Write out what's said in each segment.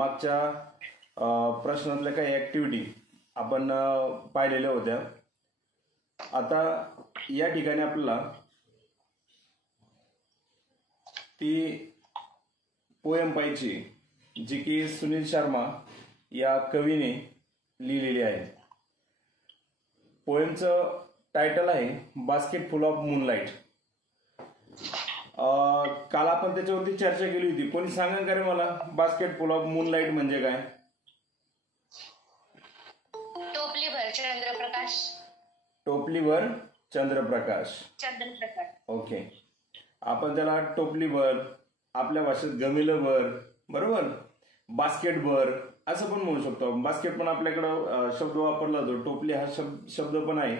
मागच्या प्रश्नातल्या काही ऍक्टिव्हिटी आपण पाहिलेल्या होत्या. आता या ठिकाणी आपल्याला ती पोएम पाहिजे जी की सुनील शर्मा या कवीने लिहिलेली आहे. पोएमचं टायटल आहे बास्केट फुल ऑफ मूनलाईट. काल आपण त्याच्यावरती चर्चा केली होती. कोणी सांगा का रे मला बास्केट फुल ऑफ मूनलाईट म्हणजे काय? टोपलीभर चंद्रप्रकाश. टोपलीभर चंद्रप्रकाश. ओके, आपण त्याला टोपलीभर, आपल्या भाषेत गमिलभर, बरोबर, बास्केटभर असं पण म्हणू शकतो. बास्केट पण आपल्याकडं शब्द वापरला जातो. टोपली हा शब्द पण आहे.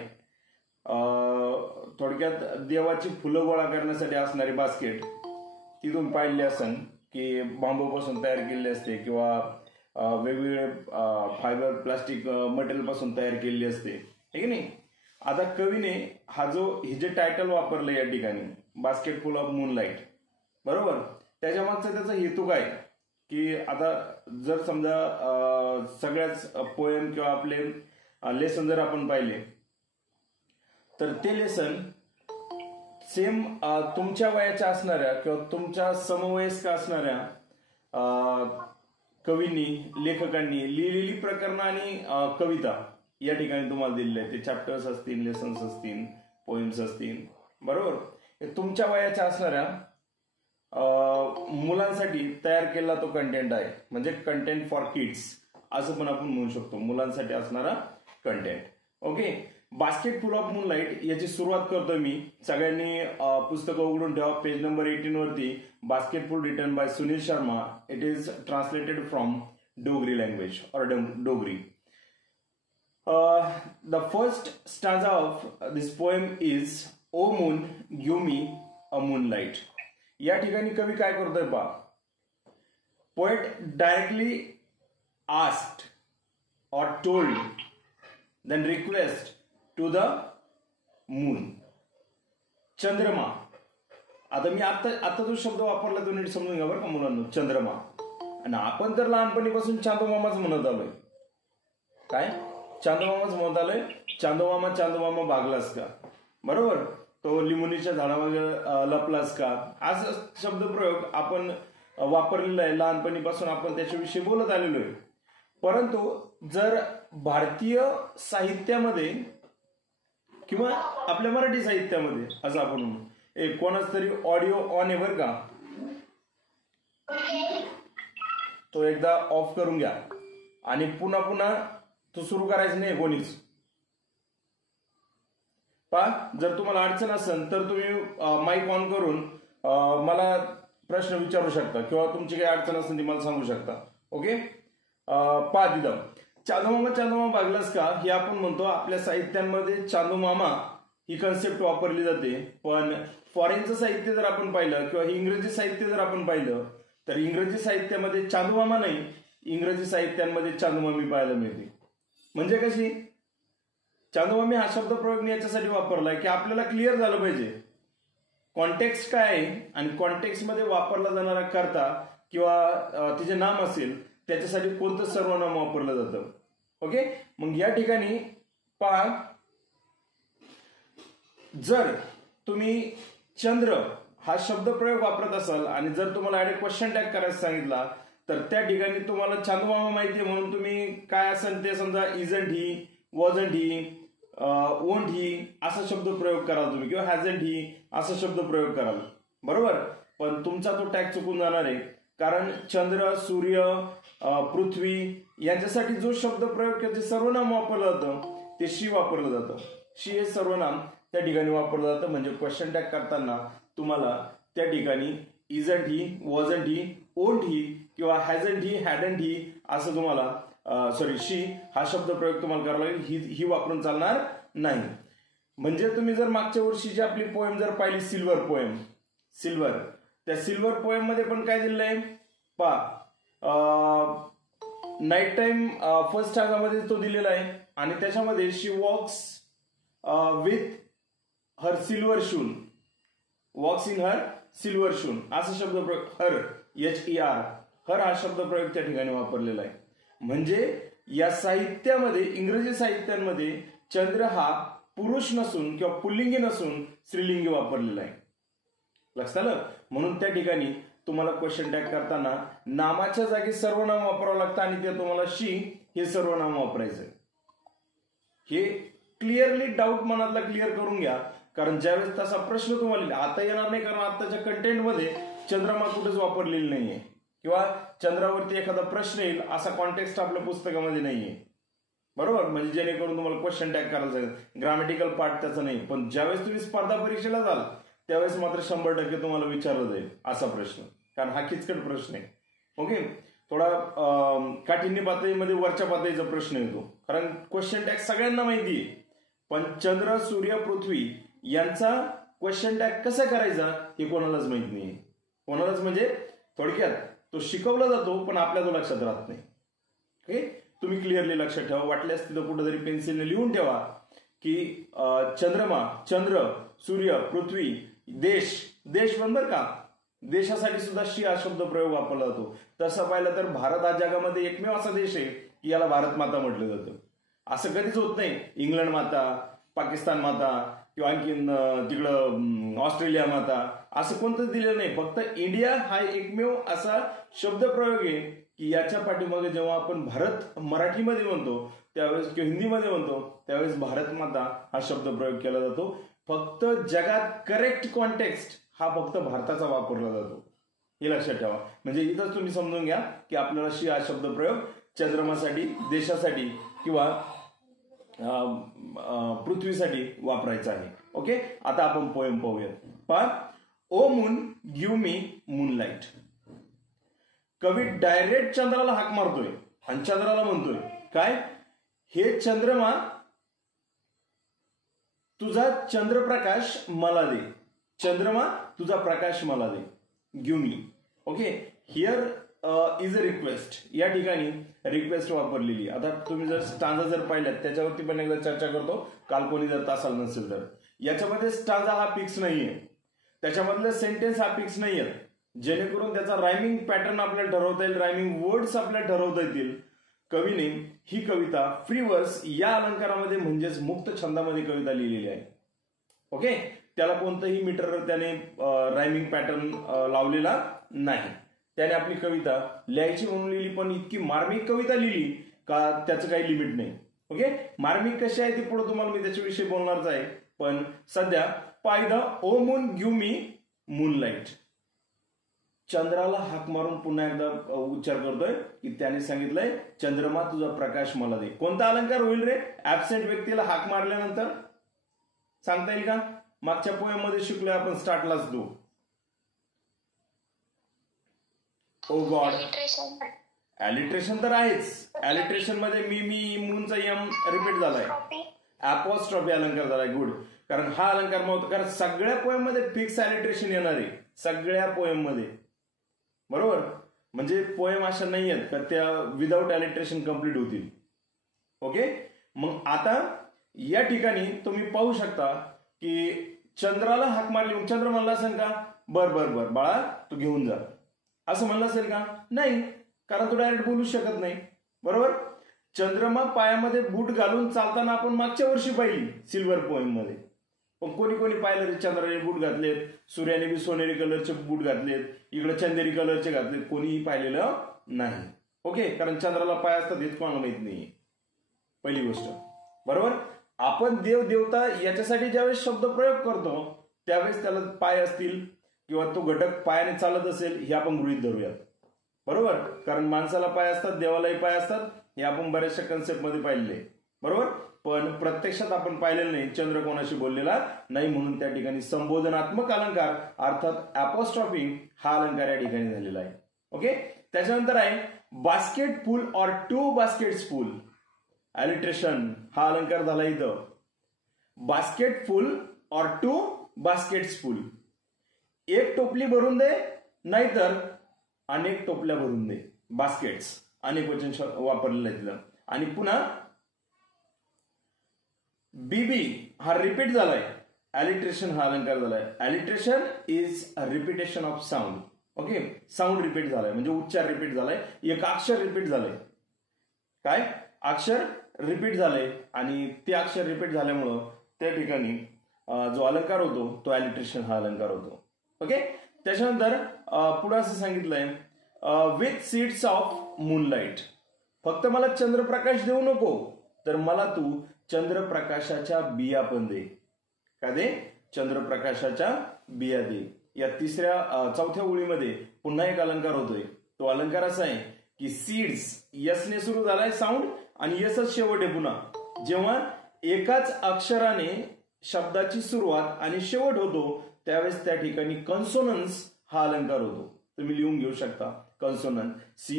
थोडक्यात देवाची फुलं गोळा करण्यासाठी असणारी बास्केट ती तुम्ही पाहिली असेल की बांबूपासून तयार केलेली असते किंवा वेगवेगळे फायबर प्लास्टिक मटेरियल पासून तयार केलेली असते, हे की नाही. आता कवीने हे जे टायटल वापरलं या ठिकाणी बास्केट फुल ऑफ मूनलाईट, बरोबर, त्याच्या मागचा त्याचा हेतू काय की आता जर समजा सगळ्याच पोएम किंवा आपले लेसन जर आपण पाहिले तर ते लेसन सेम तुमच्या वयाच्या असणाऱ्या किंवा तुमच्या समवयस्क असणाऱ्या कवींनी, लेखकांनी लिहिलेली प्रकरणं आणि कविता या ठिकाणी तुम्हाला दिलेले आहेत. ते चॅप्टर्स असतील, लेसन्स असतील, पोएम्स असतील, बरोबर, हे तुमच्या वयाच्या असणाऱ्या मुलांसाठी तयार केलेला तो कंटेंट आहे. म्हणजे कंटेंट फॉर किड्स असं पण आपण म्हणू शकतो, मुलांसाठी असणारा content. Okay, basket full of moonlight याची सुरुवात करतोय मी. सगळ्यांनी पुस्तकं उघडून ठेवा. पेज नंबर 18 वरती basket full written by Sunil Sharma. It is translated from Dogri language और Dogri. The first stanza of this poem is O moon give me a moonlight. या ठिकाणी कवी काय करतोय पहा. Poet directly asked or told then request to the moon. चंद्रमा. आता मी आता जो शब्द वापरला तो नीट समजून घ्या बरं का मुलांना. चंद्रमा. आणि आपण तर लहानपणीपासून चांदोमामाच म्हणत आलोय. काय चांदोमामाच म्हणत आलोय. चांदोमामा भागलास का, बरोबर, तो लिंबुनीच्या झाडामागे लपलास का, असा शब्दप्रयोग आपण वापरलेला आहे. लहानपणीपासून आपण त्याच्याविषयी बोलत आलेलो आहे. परंतु जर भारतीय साहित्यामध्ये किंवा आपल्या मराठी साहित्यामध्ये असं आपण म्हणू, कोणाच तरी ऑडिओ ऑन आहे बरं का, तो एकदा ऑफ करून घ्या आणि पुन्हा तो सुरू करायचं नाही कोणीच. पहा, जर तुम्हाला अडचण असेल तर तुम्ही माईक ऑन करून मला प्रश्न विचारू शकता किंवा तुमची काही अडचण असेल ती मला सांगू शकता. ओके, पहा तिथं चांदोमामा भागलास का हे आपण म्हणतो. आपल्या साहित्यांमध्ये चांदोमामा ही कन्सेप्ट वापरली जाते. पण फॉरेनचं साहित्य जर आपण पाहिलं किंवा इंग्रजी साहित्य जर आपण पाहिलं तर इंग्रजी साहित्यामध्ये चांदोमामा नाही, इंग्रजी साहित्यांमध्ये चांदोमामी पाहायला मिळते. म्हणजे कशी, चांदोमामी हा शब्द प्रयोग याच्यासाठी वापरलाय की आपल्याला क्लिअर झालं पाहिजे कॉन्टेक्स्ट काय आहे आणि कॉन्टेक्स्ट मध्ये वापरला जाणारा कर्ता किंवा तिचे नाम असेल त्याच्यासाठी कोणतं सर्वनाम वापरलं जातं. ओके, मग या ठिकाणी पहा, जर तुम्ही चंद्र हा शब्द प्रयोग वापरत असाल आणि जर तुम्हाला डायरेक्ट क्वेश्चन टॅग करायला सांगितला तर त्या ठिकाणी तुम्हाला चांदोमामा माहितीये म्हणून तुम्ही काय असेल ते समजा इजंट ही, वॉजंट ही, ओंट ही असा शब्द प्रयोग कराल तुम्ही किंवा हॅझंट ही असा शब्द प्रयोग कराल, बरोबर. पण तुमचा तो टॅग चुकून जाणार आहे. कारण चंद्र, सूर्य, पृथ्वी यांच्यासाठी जो शब्द प्रयोग किंवा जे सर्वनाम वापरलं जातं ते शी वापरलं जातं. शी हे सर्वनाम त्या ठिकाणी वापरलं जातं. म्हणजे क्वेश्चन टॅग करताना तुम्हाला त्या ठिकाणी इजंट ही, वॉजंट ही, ओंट ही किंवा हॅझंट ही, हॅडंट ही असं तुम्हाला शी हा शब्द प्रयोग तुम्हाला करावा लागेल. ही वापरून चालणार नाही. म्हणजे तुम्ही जर मागच्या वर्षीची आपली पोएम जर पाहिली, सिल्वर पोएम, त्या सिल्वर पोएम मध्ये पण काय दिलेलं आहे पहा. नाईट टाइम फर्स्ट स्टांजामध्ये तो दिलेला आहे आणि त्याच्यामध्ये she walks with her silver shoon, walks in her silver shoon असा शब्द हर HER हर हा शब्दप्रयोग त्या ठिकाणी वापरलेला आहे. म्हणजे या साहित्यामध्ये, इंग्रजी साहित्यांमध्ये चंद्र हा पुरुष नसून किंवा पुल्लिंगी नसून स्त्रीलिंगी वापरलेला आहे. लक्षात आलं. म्हणून त्या ठिकाणी तुम्हाला क्वेश्चन टॅग करताना नामाच्या जागी सर्वनाम वापरावं लागतं आणि ते तुम्हाला शी हे सर्वनाम वापरायचं. हे क्लिअरली डाऊट मनातला क्लिअर करून घ्या, कारण ज्यावेळेस तसा प्रश्न तुम्हाला आता येणार नाही, कारण आताच्या कंटेंटमध्ये चंद्रमा कुठेच वापरलेली नाहीये किंवा चंद्रावरती एखादा प्रश्न येईल असा कॉन्टेक्स्ट आपल्या पुस्तकामध्ये नाहीये. बरोबर. म्हणजे जेणेकरून तुम्हाला क्वेश्चन टॅग करायला जाईल, ग्रामॅटिकल पार्ट त्याचा नाही. पण ज्यावेळेस तुम्ही स्पर्धा परीक्षेला जाल त्यावेळेस मात्र 100% तुम्हाला विचारला जाईल असा प्रश्न, कारण हा किचकट प्रश्न आहे. ओके. थोडा काठिण्य पातळीमध्ये वरच्या पातळीचा प्रश्न येतो, कारण क्वेश्चन टॅग सगळ्यांना माहिती आहे, पण चंद्र, सूर्य, पृथ्वी यांचा क्वेश्चन टॅग कसा करायचा हे कोणालाच माहित नाहीये. कोणालाच म्हणजे थोडक्यात तो शिकवला जातो पण आपल्या तो लक्षात राहत नाही. ओके. तुम्ही क्लिअरली लक्षात ठेवा. वाटल्यास तिथं कुठेतरी पेन्सिलने लिहून ठेवा की चंद्रमा, चंद्र, सूर्य, पृथ्वी, देश, देश बरोबर का, देशासाठी सुद्धा शी हा शब्द प्रयोग वापरला जातो. तसं पाहिलं तर भारत हा जगामध्ये एकमेव असा देश आहे की याला भारत माता म्हटलं जातं. असं कधीच होत नाही इंग्लंड माता, पाकिस्तान माता किंवा आणखीन तिकडं ऑस्ट्रेलिया माता, असं कोणतंच दिलेलं नाही. फक्त इंडिया हा एकमेव असा शब्दप्रयोग आहे की याच्या पाठीमागे जेव्हा आपण भारत मराठीमध्ये म्हणतो त्यावेळेस किंवा हिंदीमध्ये म्हणतो त्यावेळेस भारत माता हा शब्दप्रयोग केला जातो. फक्त जगात करेक्ट कॉन्टेक्स्ट हा फक्त भारताचा वापरला जातो, हे लक्षात ठेवा. म्हणजे इथंच तुम्ही समजून घ्या की आपल्याला शी हा शब्दप्रयोग चंद्रमासाठी, देशासाठी किंवा पृथ्वीसाठी वापरायचा आहे. ओके. आता आपण पोएम पाहूयात. पहा. O moon give me moonlight. कवी डायरेक्ट चंद्राला हाक मारतोय आणि चंद्राला म्हणतोय काय, हे चंद्रमा तुझा चंद्रप्रकाश मला दे. चंद्रमा तुझा प्रकाश मला दे. Give me. Okay. Here is a request. या ठिकाणी रिक्वेस्ट वापरलेली. आता तुम्ही जर स्टांजा जर पाहिल्यात त्याच्यावरती पण एकदा चर्चा करतो, काल कोणी जर तासाला नसेल तर. याच्यामध्ये स्टांजा हा फिक्स नाहीये, त्याच्यामधले सेंटेन्स हा फिक्स नाहीये, जेणेकरून त्याचा रायमिंग पॅटर्न आपल्याला ठरवता येईल, रायमिंग वर्ड्स आपल्याला ठरवता येतील. कवीने ही कविता फ्री वर्स या अलंकारामध्ये म्हणजेच मुक्त छंदामध्ये कविता लिहिलेली आहे. ओके. त्याला कोणतंही मीटर त्याने रायमिंग पॅटर्न लावलेला नाही. त्याने आपली कविता लिहायची म्हणून लिहिली, पण इतकी मार्मिक कविता लिहिली का त्याचं काही लिमिट नाही. ओके. मार्मिक कशी आहे ती पुढे तुम्हाला मी त्याच्याविषयी बोलणारच आहे. पण सध्या पाय द O moon give me moonlight. चंद्राला हाक मारून पुन्हा एकदा उच्चार करतोय की त्याने सांगितलंय चंद्रमा तुझा प्रकाश मला दे. कोणता अलंकार होईल रे ऍबसेंट व्यक्तीला हाक मारल्यानंतर, सांगता येईल का? मागच्या पोएम मध्ये शिकलोय आपण स्टार्टलाच दो. ओ गॉड. ॲलिट्रेशन तर आहेच. ॲलिट्रेशन मध्ये मी मूनचा यम रिपीट झालाय, अपॉस्ट्रॉफी अलंकार झालाय. गुड. कारण हा अलंकार मग कारण सगळ्या पोएम मध्ये फिक्स ॲलिट्रेशन येणार आहे, सगळ्या पोएम मध्ये. बरोबर. म्हणजे पोएम अशा नाही आहेत का त्या विदाऊट ॲलिट्रेशन कम्प्लीट होतील. ओके. मग आता या ठिकाणी तुम्ही पाहू शकता की चंद्राला हाक मारली. चंद्र म्हणला असेल का बर बर बर बाळा तू घेऊन जा असं म्हणलं असेल का? नाही, कारण तो डायरेक्ट बोलू शकत नाही. बरोबर. चंद्रमा पायामध्ये बूट घालून चालताना आपण मागच्या वर्षी पाहिली सिल्वर पोएम मध्ये. पण कोणी कोणी पाहिलं रे चंद्राने बूट घातलेत, सूर्याने बी सोनेरी कलरचे बूट घातलेत, इकडे चंदेरी कलरचे घातलेत, कोणीही पाहिलेलं नाही. ओके. कारण चंद्राला पाय असतात हेच कोणाला माहित नाही, पहिली गोष्ट. बरोबर. आपण देव देवता याच्यासाठी ज्यावेळेस शब्द प्रयोग करतो त्यावेळेस त्याला पाय असतील किंवा तो घटक पायाने चालत असेल हे आपण गृहीत धरूयात. बरोबर. कारण माणसाला पाय असतात, देवालाही पाय असतात, हे आपण बऱ्याचशा कन्सेप्ट मध्ये पाहिलेले. बरोबर. पण प्रत्यक्षात आपण पाहिलेलं नाही, चंद्र कोणाशी बोललेला नाही, म्हणून त्या ठिकाणी संबोधनात्मक अलंकार अर्थात अपॉस्ट्रॉफी हा अलंकार या ठिकाणी झालेला आहे. ओके. त्याच्यानंतर आहे basket full or two baskets full. Alliteration हा अलंकार झाला इथं. Basket full or two baskets full. एक टोपली भरून दे नाहीतर अनेक टोपल्या भरून दे. बास्केट्स अनेक वचन वापरलेलं आहे तिथं. आणि पुन्हा बीबी हा रिपीट झालाय. ॲलिट्रेशन हा अलंकार झालाय. Alliteration is a repetition of sound. Okay, sound repeat झालाय म्हणजे उच्चार रिपीट झालाय, एक अक्षर रिपीट झालंय. काय अक्षर रिपीट झालंय आणि ते अक्षर रिपीट झाल्यामुळं त्या ठिकाणी जो अलंकार होतो तो अलिट्रेशन हा अलंकार होतो. ओके, त्याच्यानंतर पुढे असं सांगितलंय विथ सीड्स ऑफ मूनलाईट. फक्त मला चंद्रप्रकाश देऊ नको, तर मला तू चंद्रप्रकाशाच्या बिया पण दे. का दे? चंद्रप्रकाशाच्या बिया दे. या चौथ्या ओळीमध्ये पुन्हा एक अलंकार होतोय. तो अलंकार असा आहे की सीड्स, यसने सुरू झालाय साऊंड आणि यसच शेवट आहे पुन्हा. जेव्हा एकाच अक्षराने शब्दाची सुरुवात आणि शेवट होतो त्यावेळेस त्या ठिकाणी कन्सोनन्स हा अलंकार होतो. तुम्ही लिहून घेऊ शकता कन्सोनन्स,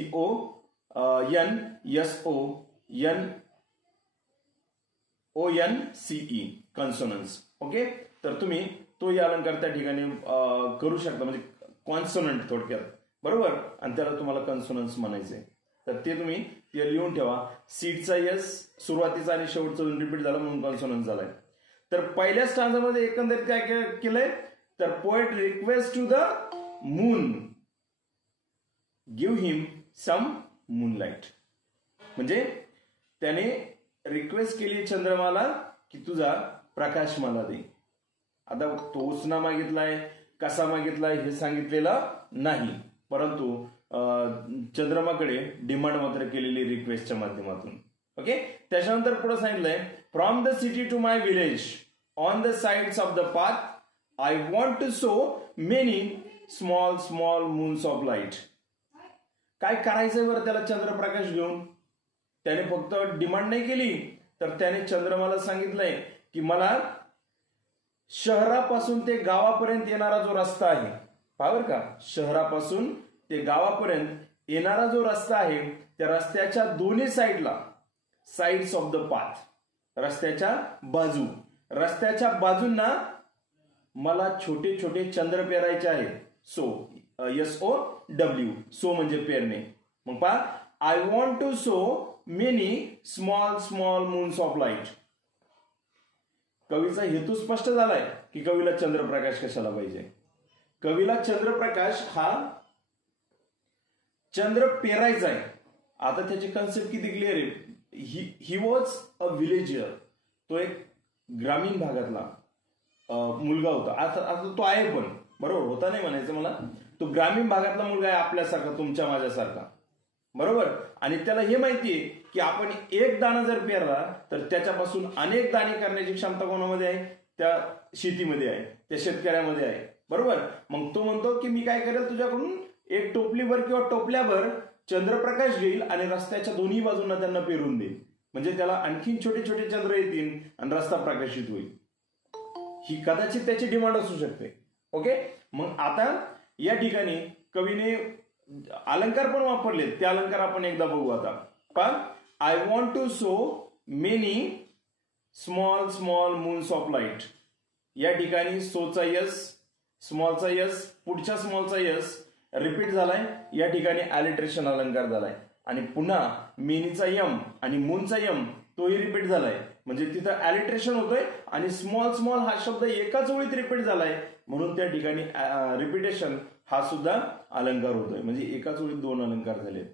CONSONNCE कन्सोनन्स. ओके, तर तुम्ही तो या अलंकार त्या ठिकाणी करू शकता, म्हणजे कॉन्सोनंट थोडक्यात, बरोबर, आणि त्याला तुम्हाला कन्सोनन्स म्हणायचंय. तर ते तुम्ही ते लिहून ठेवा. सीडचा यस सुरुवातीचा आणि शेवटचा रिपीट झाला म्हणून कॉन्सोनन्स झालाय. तर पहिल्या स्टांजामध्ये एकंदरीत काय केलंय, तर poet request to the moon give him some moonlight. म्हणजे त्याने रिक्वेस्ट केली चंद्रमाला की तुझा प्रकाश मला दे. आता तो उसना मागितलाय, कसा मागितलाय हे सांगितलेलं नाही, परंतु चंद्रमाकडे डिमांड मात्र केलेली रिक्वेस्टच्या माध्यमातून. ओके, त्याच्यानंतर पुढे सांगितलंय from the city to my village on the sides of the path I want to sow many small small moons of light. काय करायचंय बरं त्याला चंद्रप्रकाश घेऊन? त्याने फक्त डिमांड नाही केली, तर त्याने चंद्रमाला सांगितलंय की मला शहरापासून ते गावापर्यंत येणारा जो रस्ता आहे, पावर का, शहरापासून ते गावापर्यंत येणारा जो रस्ता आहे त्या रस्त्याच्या दोन्ही साईडला, साइड्स ऑफ द पाथ, रस्त्याच्या बाजूंना मला छोटे छोटे चंद्र पेरायचे आहेत. SOW, सो म्हणजे पेरणे. मग पहा, I want to sow many small small moons of light. कवीचा हेतू स्पष्ट झालाय की कवीला चंद्रप्रकाश कशाला पाहिजे. कवीला चंद्रप्रकाश हा चंद्र पेरायचा आहे. आता त्याची कन्सेप्ट किती क्लिअर आहे. He was a villager. तो एक ग्रामीण भागातला मुलगा होता. आता तो आहे पण, बरोबर, होता नाही म्हणायचं मला, तो ग्रामीण भागातला मुलगा आहे आपल्यासारखा, तुमच्या माझ्यासारखा, बरोबर. आणि त्याला हे माहितीये की आपण एक दाणा जर पेरला तर त्याच्यापासून अनेक दाणे करण्याची क्षमता कोणामध्ये आहे? त्या शेतीमध्ये आहे, त्या शेतकऱ्यामध्ये आहे, बरोबर. मग तो म्हणतो की मी काय करेल, तुझ्याकडून एक टोपलीभर किंवा टोपल्याभर चंद्रप्रकाश घेईल आणि रस्त्याच्या दोन्ही बाजूंना त्यांना पेरून देईल, म्हणजे त्याला आणखीन छोटे छोटे चंद्र येतील आणि रस्ता प्रकाशित होईल. ही कदाचित त्याची डिमांड असू शकते. ओके, मग आता या ठिकाणी कवीने अलंकार पण वापरले, ते अलंकार आपण एकदा बघू आता. पण I want to sow many small small moons of light. या ठिकाणी सोचा यस, स्मॉलचा यस, पुढच्या स्मॉलचा यस रिपीट झालाय. या ठिकाणी अलिट्रेशन अलंकार झालाय आणि पुन्हा मेनीचा यम आणि मूनचा यम तोही रिपीट झालाय, म्हणजे तिथं अलिट्रेशन होतोय आणि स्मॉल स्मॉल हा शब्द एकाच ओळीत रिपीट झालाय, म्हणून त्या ठिकाणी रिपिटेशन हा सुद्धा अलंकार होतोय. म्हणजे एकाच ओळीत दोन अलंकार झाले.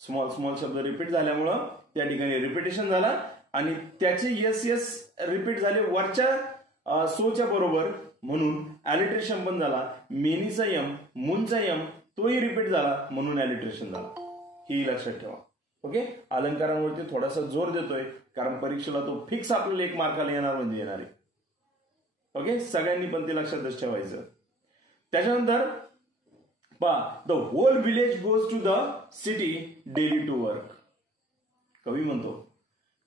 स्मॉल स्मॉल शब्द रिपीट झाल्यामुळं त्या ठिकाणी रिपिटेशन झाला आणि त्याचे यस यस रिपीट झाले वरच्या सोच्या बरोबर, म्हणून अलिट्रेशन पण झाला. मेनीचा यम, मूनचा यम तोही रिपीट झाला, म्हणून अलिट्रेशन झाला. ही लक्षात ठेवा. ओके, अलंकारांवरती थोडासा जोर देतोय कारण परीक्षेला तो फिक्स आपल्याला 1 मार्काला येणार म्हणजे येणार आहे. ओके, सगळ्यांनी पण ते लक्षातच ठेवायचं. त्याच्यानंतर पहा, the whole village goes to the city daily to work. कवी म्हणतो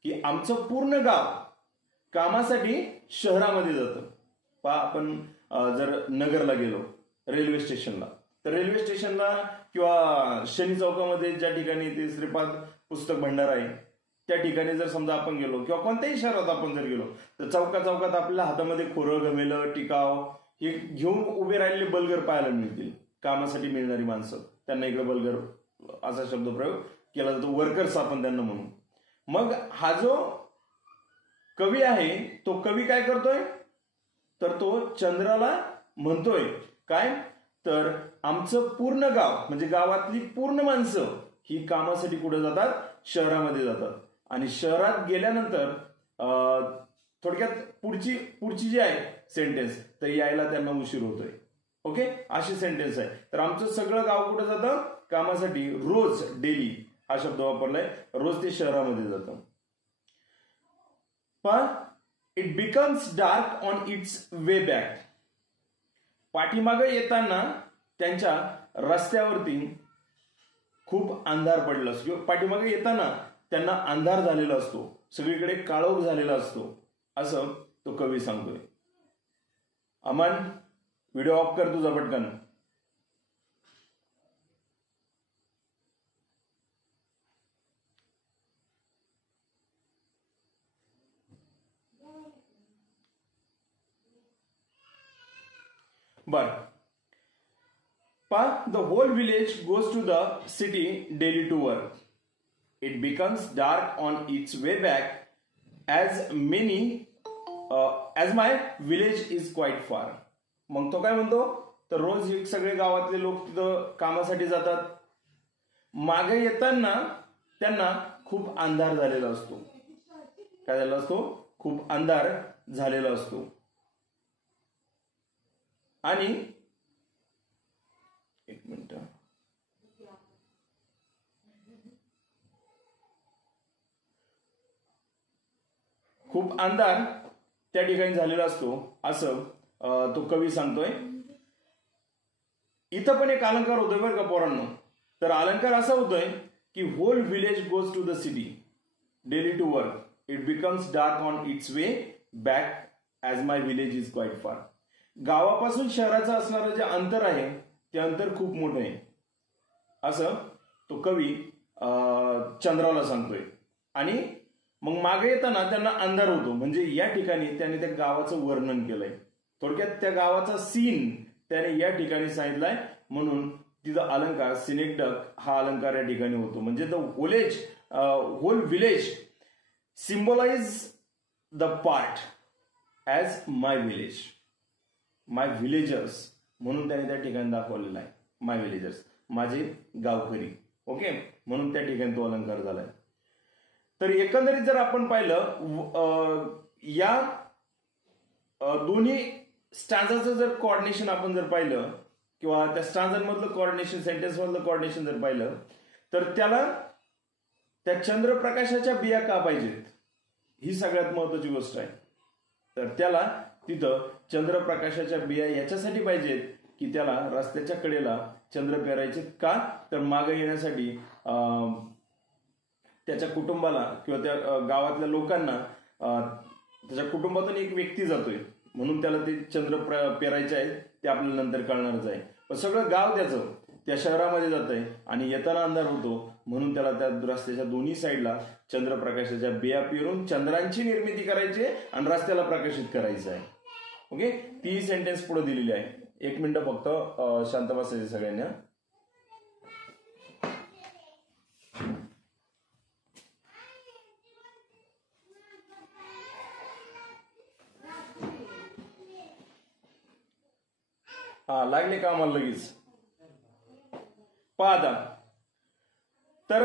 की आमचं पूर्ण गाव कामासाठी शहरामध्ये जातं. पहा, आपण जर नगरला गेलो रेल्वे स्टेशनला, तर रेल्वे स्टेशनला किंवा शनी चौकामध्ये ज्या ठिकाणी ते श्रीपाद पुस्तक भंडार आहे त्या ठिकाणी जर समजा आपण गेलो किंवा कोणत्याही शहरात आपण जर गेलो तर चौकात आपल्या हातामध्ये खोरं, घमेलं, टिकाव हे घेऊन उभे राहिलेले बलगर पाहायला मिळतील. कामासाठी मिळणारी माणसं, त्यांना इकडे बलगर असा शब्द प्रयोग केला जातो. वर्कर्स आपण त्यांना म्हणू. मग हा जो कवी आहे तो कवी काय करतोय, तर तो चंद्राला म्हणतोय काय, तर आमचं पूर्ण गाव म्हणजे गावातली पूर्ण माणसं ही कामासाठी कुठे जातात, शहरामध्ये जातात. आणि शहरात गेल्यानंतर थोडक्यात पुढची जी आहे सेंटेन्स तर यायला त्यांना उशीर होतोय. ओके, अशी सेंटेन्स आहे. तर आमचं सगळं गाव कुठे जातं, कामासाठी. रोज, डेली हा शब्द वापरलाय. रोज ते शहरामध्ये जातं. पण it becomes dark on its way back. पाठीमागे येताना त्यांच्या रस्त्यावरती खूप अंधार पडला असतो. पाठीमागे येताना त्यांना अंधार झालेला असतो, सगळीकडे काळोख झालेला असतो, असं तो कवी सांगतोय. अमन, व्हिडिओ ऑफ कर तुझा पटकन. बर. The whole village goes to the city daily to work. It becomes dark on its way back as my village is quite far. मग तो काय म्हणतो, तर रोज सगळे गावातले लोक तिथं कामासाठी जातात. मागे येताना त्यांना खूप अंधार झालेला असतो. काय झालेला असतो, खूप अंधार झालेला असतो. आणि एक मिनिट, खूप अंधार त्या ठिकाणी झालेला असतो, असं तो कवी सांगतोय. इथं पण एक अलंकार होतोय बरं का पोरांनो. तर अलंकार असा होतोय की whole village goes to the city daily to work. It becomes dark on its way back as my village is quite far. गावापासून शहराचं असणारं जे अंतर आहे ते अंतर खूप मोठं आहे, असं तो कवी चंद्राला सांगतोय. आणि मग मागे येताना त्यांना अंधार होतो, म्हणजे या ठिकाणी त्याने त्या गावाचं वर्णन केलंय. थोडक्यात त्या गावाचा सीन त्याने या ठिकाणी सांगितलाय. म्हणून तिचा अलंकार सिनेक्टक हा अलंकार या ठिकाणी होतो. म्हणजे the whole village symbolize the part as my village, my villagers म्हणून त्याने त्या ठिकाणी दाखवलेला आहे. माय विलेजर्स, माझे गावकरी. ओके, म्हणून त्या ठिकाणी तो अलंकार झालाय. तर एकंदरीत जर आपण पाहिलं, या दोन्ही स्टॅन्झाचं जर कोऑर्डिनेशन आपण जर पाहिलं, किंवा त्या स्टॅन्झांमधलं कोऑर्डिनेशन, सेंटेन्स मधलं कोऑर्डिनेशन जर पाहिलं, तर त्याला त्या चंद्रप्रकाशाच्या बिया का पाहिजेत ही सगळ्यात महत्वाची गोष्ट आहे. तर त्याला तिथं चंद्रप्रकाशाच्या बिया याच्यासाठी पाहिजेत की त्याला रस्त्याच्या कडेला चंद्र पेरायचे. का, तर मागे येण्यासाठी त्याच्या कुटुंबाला किंवा त्या गावातल्या लोकांना, त्याच्या कुटुंबातून एक व्यक्ती जातोय म्हणून त्याला ते चंद्र पेरायचे आहे, ते आपल्याला नंतर कळणारच आहे. पण सगळं गाव त्याचं त्या शहरामध्ये जात आहे आणि येताना अंधार होतो, म्हणून त्याला त्या रस्त्याच्या दोन्ही साईडला चंद्रप्रकाशाच्या बिया पेरून चंद्रांची निर्मिती करायची आणि रस्त्याला प्रकाशित करायचं आहे. ओके, ती सेंटेन्स पुढे दिलेली आहे. एक मिनिट फक्त शांत बसायचे सगळ्यांना. हा, लागले का आम्हाला लगेच? पहा आता, तर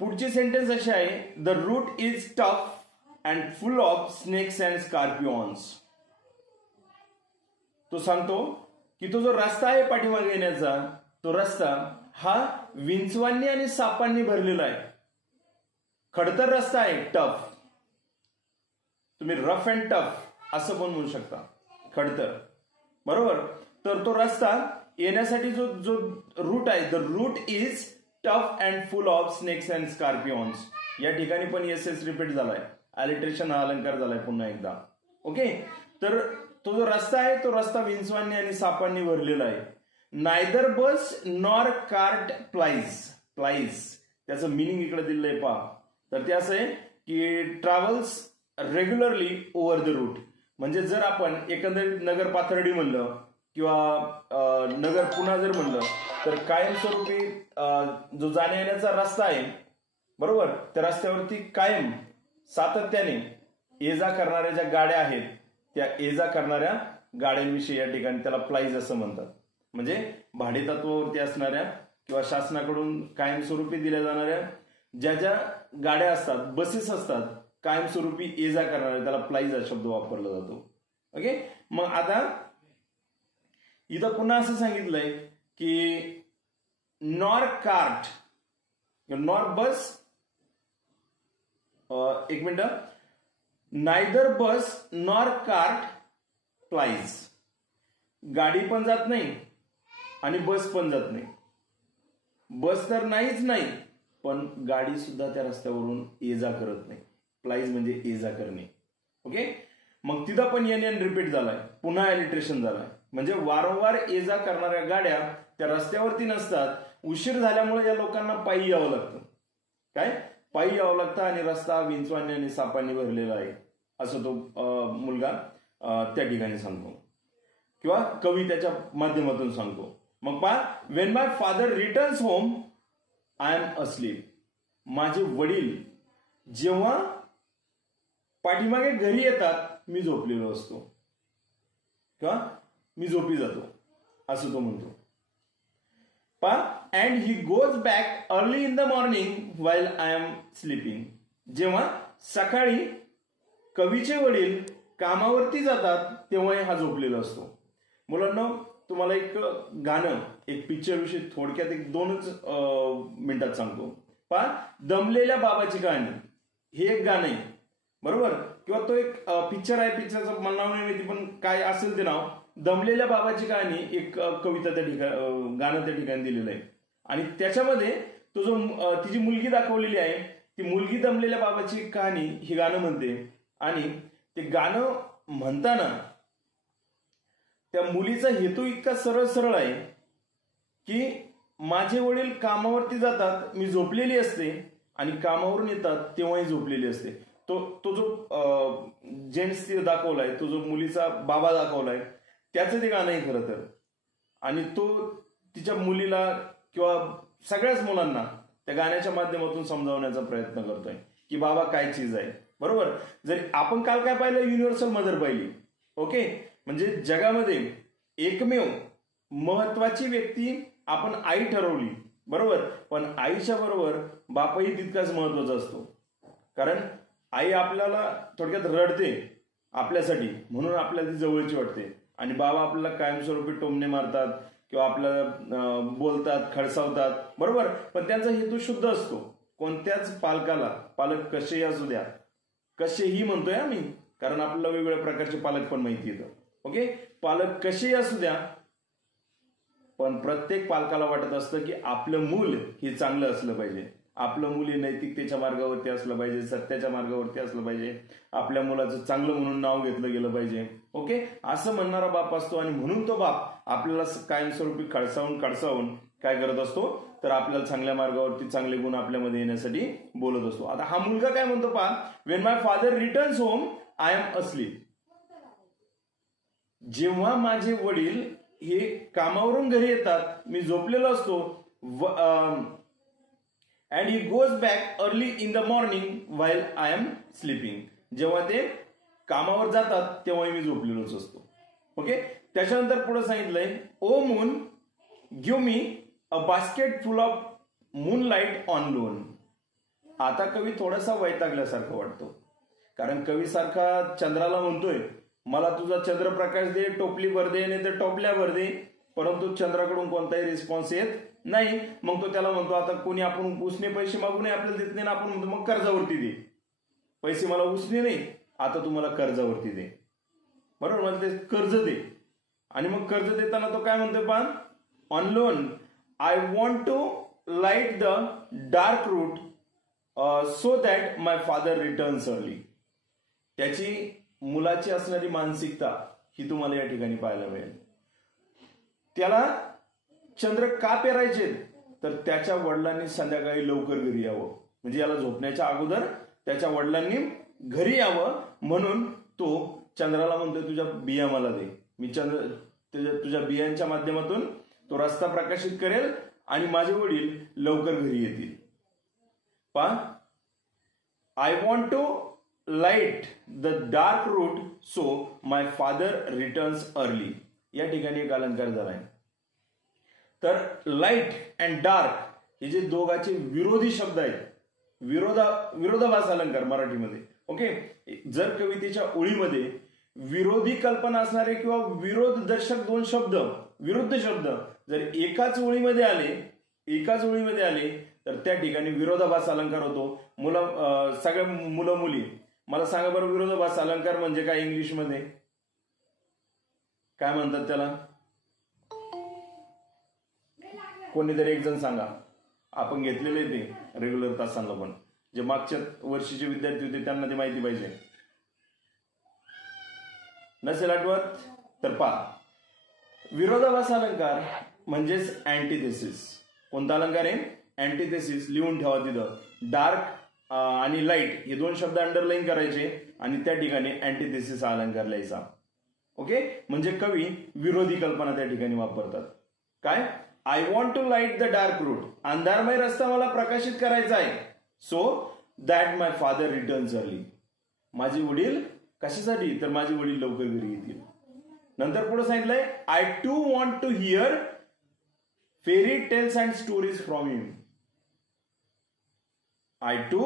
पुढची सेंटेन्स अशी आहे, the route is tough and full of snakes and scorpions. तो सांगतो की तो जो रस्ता आहे पाठीमागे येण्याचा, तो रस्ता हा विंचवांनी आणि सापांनी भरलेला आहे. खडतर रस्ता आहे, टफ. तुम्ही रफ अँड टफ असं पण म्हणू शकता, खडतर, बरोबर. तर तो रस्ता येण्यासाठी जो रूट आहे, the route is tough and full of snakes and scorpions. या ठिकाणी पण एस रिपीट झालाय, अलिट्रेशन हा अलंकार झालाय पुन्हा एकदा. ओके, तर तो जो रस्ता आहे तो रस्ता विंचवांनी आणि सापांनी भरलेला आहे. Neither bus nor cart plies, त्याचं मिनिंग इकडे दिलेलं आहे पहा. तर ते असं आहे की travels regularly over the route. म्हणजे जर आपण एकंदरीत नगर पाथर्डी म्हणलं किंवा नगर पुणा जर म्हणलं, तर कायमस्वरूपी जो जाण्या येण्याचा रस्ता आहे, बरोबर, त्या रस्त्यावरती कायम सातत्याने ये जा करणाऱ्या ज्या गाड्या आहेत, त्या ये जा करणाऱ्या गाड्यांविषयी या ठिकाणी त्याला प्लाइज असं म्हणतात. म्हणजे भाडेतत्वावरती असणाऱ्या किंवा शासनाकडून कायमस्वरूपी दिल्या जाणाऱ्या ज्या ज्या गाड्या असतात, बसेस असतात, कायमस्वरूपी ये जा करणाऱ्या, त्याला प्लाईज हा शब्द वापरला जातो. ओके. मग आता इथं पुन्हा असं सांगितलंय की नॉर कार्ट नॉर बस, एक minute, neither bus nor cart plies. गाडी पण जात नाही आणि बस पण जात नाही. बस तर नाहीच नाही, पण गाडी सुद्धा त्या रस्त्यावरून ये जा करत नाही. प्लाईज म्हणजे ये जा करणे. ओके. मग तिथं पण एन रिपीट झालाय, पुन्हा एलिट्रेशन झालाय. म्हणजे वारंवार ये जा करणाऱ्या गाड्या त्या रस्त्यावरती नसतात. उशीर झाल्यामुळे या लोकांना पायी यावं लागतं. काय? पायी यावं लागतं आणि रस्ता विंचवांनी आणि सापांनी भरलेला आहे असं तो मुलगा त्या ठिकाणी सांगतो किंवा कवी त्याच्या माध्यमातून सांगतो. मग पहा, when my father returns home I am asleep. माझे वडील जेव्हा पाठीमागे घरी येतात मी झोपलेलो असतो किंवा मी झोपी जातो असं तो म्हणतो. पहा, and he goes back early in the morning while I am sleeping. जेव्हा सकाळी कवीचे वडील कामावरती जातात तेव्हाही हा झोपलेला असतो. मुलांना तुम्हाला एक गाणं, एक पिक्चर विषयी थोडक्यात एक 2च मिनिटात सांगतो. पहा, दमलेल्या बाबाची कहाणी हे एक गाणं आहे, बरोबर? किंवा तो एक पिक्चर आहे, पिक्चरचं मला नाव नाही माहिती, पण काय असेल ते नाव. दमलेल्या बाबाची कहाणी एक कविता त्या ठिकाणी, गाणं त्या ठिकाणी दिलेलं आहे. आणि त्याच्यामध्ये तो जो तिची मुलगी दाखवलेली आहे, ती मुलगी दमलेल्या बाबाची कहाणी हे गाणं म्हणते. आणि ते गाणं म्हणताना त्या मुलीचा हेतू इतका सरळ सरळ आहे की माझे वडील कामावरती जातात, मी झोपलेली असते, आणि कामावरून येतात तेव्हाही झोपलेली असते. तो जो जेंट्स दाखवलाय, तो जो मुलीचा बाबा दाखवलाय, त्याचं ते गाणं आहे खरं तर. आणि तो तिच्या मुलीला किंवा सगळ्याच मुलांना त्या गाण्याच्या माध्यमातून समजावण्याचा प्रयत्न करतोय की बाबा काय चीज आहे, बरोबर? जर आपण काल काय पाहिलं, युनिव्हर्सल मदर पाहिली. ओके. म्हणजे जगामध्ये एकमेव महत्वाची व्यक्ती आपण आई ठरवली, बरोबर? पण आईच्या बरोबर बापही तितकाच महत्वाचा असतो. कारण आई आपल्याला थोडक्यात रडते आपल्यासाठी, म्हणून आपल्याला ती जवळची वाटते. आणि बाबा आपल्याला कायमस्वरूपी टोमणे मारतात किंवा आपल्याला बोलतात, खडसावतात, बरोबर? पण त्यांचा हेतू शुद्ध असतो. कोणत्याच पालकाला, पालक कसेही असू द्या, कसेही म्हणतोय आम्ही, कारण आपल्याला वेगवेगळ्या प्रकारचे पालक पण माहिती येतं. ओके. पालक कसेही असू द्या, पण प्रत्येक पालकाला वाटत असतं की आपलं मूल हे चांगलं असलं पाहिजे, आपलं मूल हे नैतिकतेच्या मार्गावरती असलं पाहिजे, सत्याच्या मार्गावरती असलं पाहिजे, आपल्या मुलाचं चांगलं म्हणून नाव घेतलं गेलं पाहिजे. ओके. असं म्हणणारा बाप असतो. आणि म्हणून तो बाप आपल्याला कायमस्वरूपी खडसावून काय करत असतो, तर आपल्याला चांगल्या मार्गावरती चांगले गुण आपल्यामध्ये येण्यासाठी बोलत असतो. आता हा मुलगा काय म्हणतो पहा, when my father returns home I am asleep. जेव्हा माझे वडील हे कामावरून घरी येतात मी झोपलेलो असतो. And he goes back early in the morning while I am sleeping. जेव्हा ते कामावर जातात तेव्हा मी झोपलेलोच असतो. ओके. त्याच्यानंतर पुढे सांगितलंय, O moon give me a basket full of moonlight on loan. आता कवी थोडासा वैतागल्यासारखं वाटतो, कारण कवी सारखा चंद्राला म्हणतोय मला तुझा चंद्रप्रकाश दे, टोपली भर दे, नाही तर टोपल्या भर दे, परंतु चंद्राकडून कोणताही रिस्पॉन्स येत नाही. मग तो त्याला म्हणतो आता कोणी आपण उसने पैसे मागू नये, आपल्याला देत नाही ना, आपण म्हणतो मग कर्जावरती दे पैसे, मला उसने नाही, आता तू मला कर्जावरती दे, बरोबर? मला ते कर्ज दे. आणि मग कर्ज देताना तो काय म्हणतोय पहा, on loan I want to light the dark route so that my father returns early. त्याची मुलाची असणारी मानसिकता ही तुम्हाला या ठिकाणी पाहायला मिळेल. त्याला चंद्र का पेरायचे, तर त्याच्या वडिलांनी संध्याकाळी लवकर घरी यावं, म्हणजे याला झोपण्याच्या अगोदर त्याच्या वडिलांनी घरी यावं, म्हणून तो चंद्राला म्हणतोय तुझ्या बिया मला दे, मी तुझ्या बियांच्या माध्यमातून तो रस्ता प्रकाशित करेल आणि माझे वडील लवकर घरी येतील. पहा, I want to light the dark route so my father returns early. या ठिकाणी एक अलंकार झालाय. तर लाईट अँड डार्क हे जे दोघांचे विरोधी शब्द आहेत, विरोधाभास अलंकार मराठीमध्ये. ओके, जर कवितेच्या ओळीमध्ये विरोधी कल्पना असणारे किंवा विरोधदर्शक दोन शब्द, विरुद्ध शब्द जर एकाच ओळीमध्ये आले तर त्या ठिकाणी विरोधाभास अलंकार होतो. सगळ्या मुलं मुली मला सांगा बरं, विरोधाभास अलंकार म्हणजे काय इंग्लिशमध्ये काय म्हणतात त्याला? कोणीतरी एक जण सांगा. आपण घेतलेले ते रेग्युलर तासांना, पण जे मागच्या वर्षीचे विद्यार्थी होते त्यांना ते माहिती पाहिजे. नसेल आठवत तर पहा, विरोधाभास अलंकार म्हणजेच अँटिथेसिस. कोणता अलंकार आहे? अँटिथेसिस. लिहून ठेवा तिथं. डार्क आणि लाईट हे दोन शब्द अंडरलाईन करायचे आणि त्या ठिकाणी अँटिथेसिस हा अलंकार लिहायचा. ओके, म्हणजे कवी विरोधी कल्पना त्या ठिकाणी वापरतात. काय? I want to light the dark route. अंधारमय रस्ता मला प्रकाशित करायचा आहे. So that my father returns early. माझे वडील कशासाठी? तर माझे वडील लवकर घरी येतील. नंतर पुढे सांगितलंय, I too want to hear fairy tales and stories from him. I too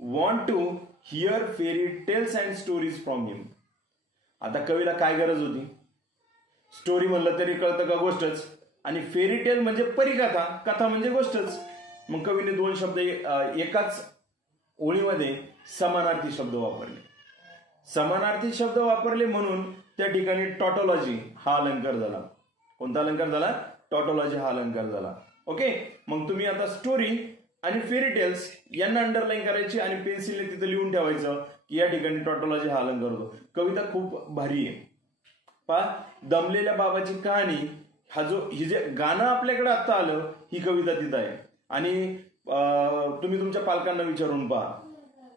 want to hear fairy tales and stories from him. आता कवीला काय गरज होती? स्टोरी म्हणलं तरी कळतं का गोष्टच, आणि फेरी टेल म्हणजे परिकथा, कथा म्हणजे गोष्टच. मग कवीने दोन शब्द एकाच ओळीमध्ये समानार्थी शब्द वापरले. समानार्थी शब्द वापरले म्हणून त्या ठिकाणी टॉटोलॉजी हा अलंकार झाला. कोणता अलंकार झाला? टॉटोलॉजी हा अलंकार झाला. ओके, मग तुम्ही आता स्टोरी आणि फेरी टेल्स यांना अंडरलाईन करायची आणि पेन्सिलने तिथे लिहून ठेवायचं की या ठिकाणी टॉटोलॉजी हा अलंकार होतो. कविता खूप भारी आहे. पहा, दमलेल्या बाबाची कहाणी हे जे गाणं आपल्याकडे आता आलं, ही कविता तिथं आहे. आणि तुम्ही तुमच्या पालकांना विचारून पहा,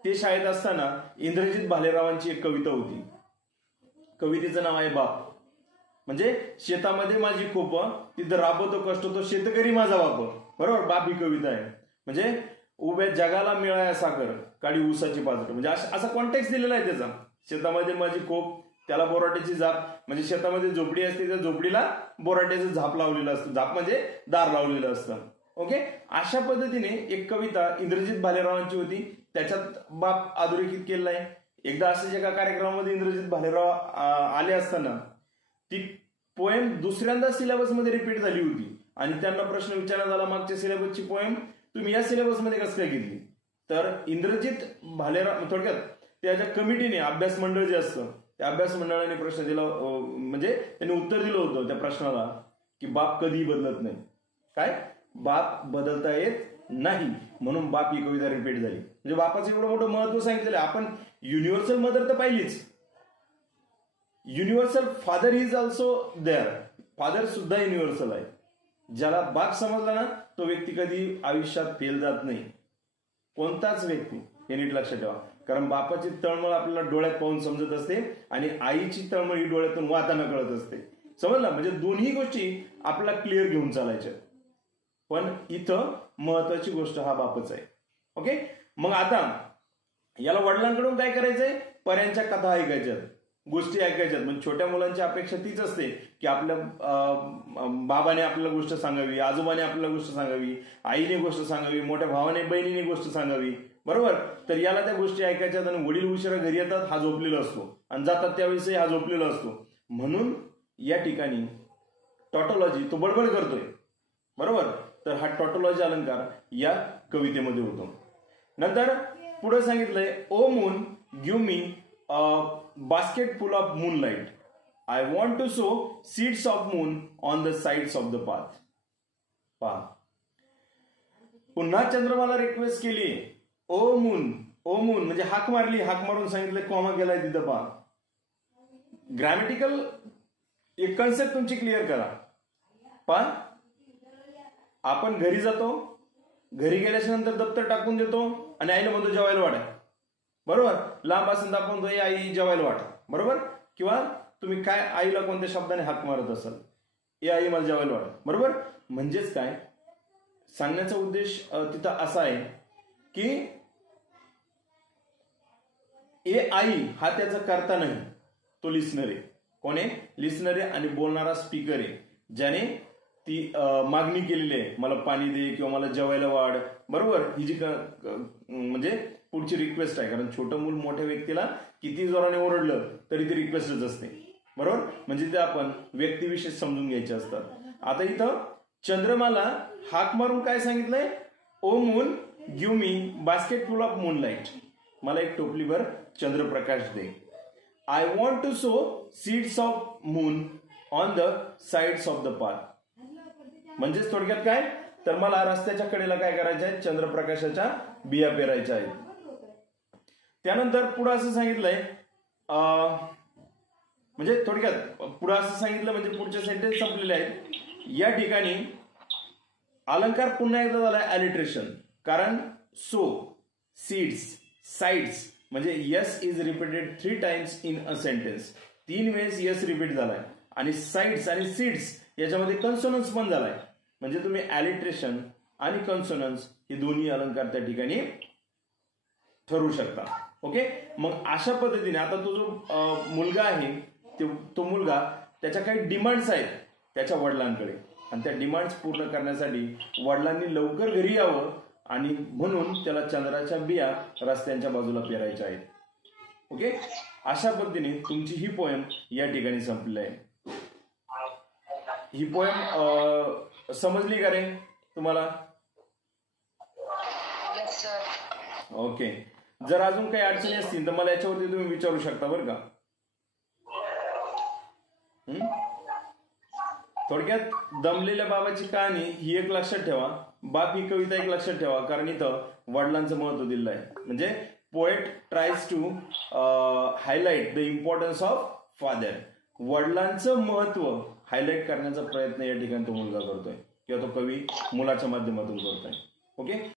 ते शाळेत असताना इंद्रजित भालेरावांची एक कविता होती. कवितेचं नाव आहे बाप. म्हणजे शेतामध्ये माझी खोप, तिथं राबवतो कष्ट तो शेतकरी माझा बाप. बरोबर, बाप ही कविता आहे. म्हणजे उभ्या जगाला मिळाया साखर, काडी ऊसाची पाजट. म्हणजे असा कॉन्टेक्स्ट दिलेला आहे त्याचा. शेतामध्ये माझी खोप, त्याला बोराट्याची झाप. म्हणजे शेतामध्ये झोपडी असते, त्या झोपडीला बोराट्याचं झाप लावलेलं असतं. झाप म्हणजे दार लावलेलं असतं. ओके, अशा पद्धतीने एक कविता इंद्रजित भालेरावांची होती. त्याच्यात बाप अधोरेखित केलेला आहे. एकदा असेच एका कार्यक्रमामध्ये इंद्रजित भालेराव आले असताना ती पोएम दुसऱ्यांदा सिलेबसमध्ये रिपीट झाली होती आणि त्यांना प्रश्न विचारण्यात आला, मागच्या सिलेबसची पोएम तुम्ही या सिलेबसमध्ये कसं काय घेतली? तर इंद्रजित भालेराव, थोडक्यात त्याच्या कमिटीने, अभ्यास मंडळ जे असतं त्या अभ्यास मंडळाने प्रश्न दिला, म्हणजे त्यांनी उत्तर दिलं होतं त्या प्रश्नाला की बाप कधीही बदलत नाही. काय? बाप बदलता येत नाही, म्हणून बाप ही कविता रिपीट झाली. म्हणजे बापाचं एवढं मोठं महत्व सांगितलेलं आहे. आपण युनिव्हर्सल मदर तर पाहिलीच, universal father is also there. Father सुद्धा युनिव्हर्सल आहे. ज्याला बाप समजला ना, तो व्यक्ती कधी आयुष्यात फेल जात नाही. कोणताच व्यक्ती, हे नीट लक्षात ठेवा. कारण बापाची तळमळ आपल्याला डोळ्यात पाहून समजत असते आणि आईची तळमळ ही डोळ्यातून वाहताना कळत असते. समजलं? म्हणजे दोन्ही गोष्टी आपल्याला क्लिअर घेऊन चालायच्या. पण इथं महत्वाची गोष्ट हा बापच आहे. ओके, मग आता याला वडिलांकडून काय करायचंय? पर्यांच्या कथा ऐकायच्यात, गोष्टी ऐकायच्यात. म्हणजे छोट्या मुलांची अपेक्षा तीच असते की आपल्या बाबाने आपल्याला गोष्ट सांगावी, आजोबाने आपल्याला गोष्ट सांगावी, आईने गोष्ट सांगावी, मोठ्या भावाने बहिणीने गोष्ट सांगावी. बरोबर? तर याला त्या गोष्टी ऐकायच्यात आणि वडील उशिरा घरी येतात, हा झोपलेला असतो, आणि जातात त्यावेळेसही हा झोपलेला असतो. म्हणून या ठिकाणी टॉटोलॉजी तो बडबड करतोय. बरोबर? तर हा टॉटोलॉजी अलंकार या कवितेमध्ये होतो. नंतर पुढे सांगितलंय, O moon give me basket full of moonlight. I want to sow seeds of moon on the sides of the path. पहा, पुन्हा चंद्रमाला रिक्वेस्ट केली, ओ मून, ओ मून म्हणजे हाक मारली, हाक मारून सांगितलं, कॉमा केलाय तिथं. पहा, ग्रॅमॅटिकल एक कन्सेप्ट तुमची क्लिअर करा. पहा, आपण घरी जातो, घरी गेल्याच्या नंतर दप्तर टाकून देतो आणि आईला म्हणतो जेवायला वाढा. बरोबर? लांब असेल तर आपण म्हणतो आई जेवायला वाढ. बरोबर? किंवा तुम्ही काय आईला कोणत्या शब्दाने हाक मारत असाल, ए आई मला जेवायला वाढ. बरोबर? म्हणजेच काय सांगण्याचा उद्देश तिथं असा आहे की ए आई हा त्याचा कर्ता नाही, तो लिस्नर आहे. कोण आहे? लिस्नर आहे आणि बोलणारा स्पीकर आहे, ज्याने ती मागणी केलेली आहे, मला पाणी दे किंवा मला जेवायला वाढ, बरोबर, ही जी म्हणजे पुढची रिक्वेस्ट आहे. कारण छोटं मूल मोठ्या व्यक्तीला किती जोराने ओरडलं तरी ती रिक्वेस्टच असते, बरोबर. म्हणजे ते आपण व्यक्तिविशेष समजून घ्यायचे असतात. आता इथं चंद्रमाला हाक मारून काय सांगितलंय, O moon give me basket full of moonlight, मला एक टोपलीभर चंद्रप्रकाश दे. I want to sow seeds of moon on the sides of the path. म्हणजेच थोडक्यात काय, तर मला रस्त्याच्या कडेला काय करायचं आहे, चंद्रप्रकाशाच्या बिया पेरायच्या आहेत. त्यानंतर पुढे असं सांगितलंय, म्हणजे थोडक्यात पुढे असं सांगितलं म्हणजे पुढचे सेंटेन्स संपलेले आहेत. या ठिकाणी अलंकार पुन्हा एकदा झालाय अलिट्रेशन, कारण सो, सीड्स, साइड्स म्हणजे yes is repeated 3 times in a sentence, 3 वेळेस यस रिपीट झालाय. आणि साइड्स आणि सीड्स याच्यामध्ये कन्सोनन्स पण झालाय. म्हणजे तुम्ही अलिट्रेशन आणि कन्सोनन्स हे दोन्ही अलंकार त्या ठिकाणी ठरवू शकता. ओके, मग अशा पद्धतीने आता तो जो मुलगा आहे तो मुलगा, त्याच्या काही डिमांड्स आहेत त्याच्या वडिलांकडे, आणि त्या डिमांड्स पूर्ण करण्यासाठी वडिलांनी लवकर घरी यावं, आणि म्हणून त्याला चंद्राच्या बिया रस्त्यांच्या बाजूला पेरायच्या आहेत. ओके, अशा पद्धतीने तुमची ही पोएम या ठिकाणी संपली आहे. ही पोएम समजली का रे तुम्हाला? ओके, जर अजून काही अडचणी असतील तर मला याच्यावरती तुम्ही विचारू शकता बरं का. थोडक्यात दमलेल्या बाबाची कहाणी ही एक लक्षात ठेवा, बाप ही कविता एक लक्षात ठेवा, कारण इथं वडिलांचं महत्व दिलं आहे. म्हणजे poet tries to highlight the importance of father, वडिलांचं महत्व हायलाइट करण्याचा प्रयत्न या ठिकाणी तो मुलगा करतोय, किंवा तो कवी मुलाच्या माध्यमातून करतोय. ओके.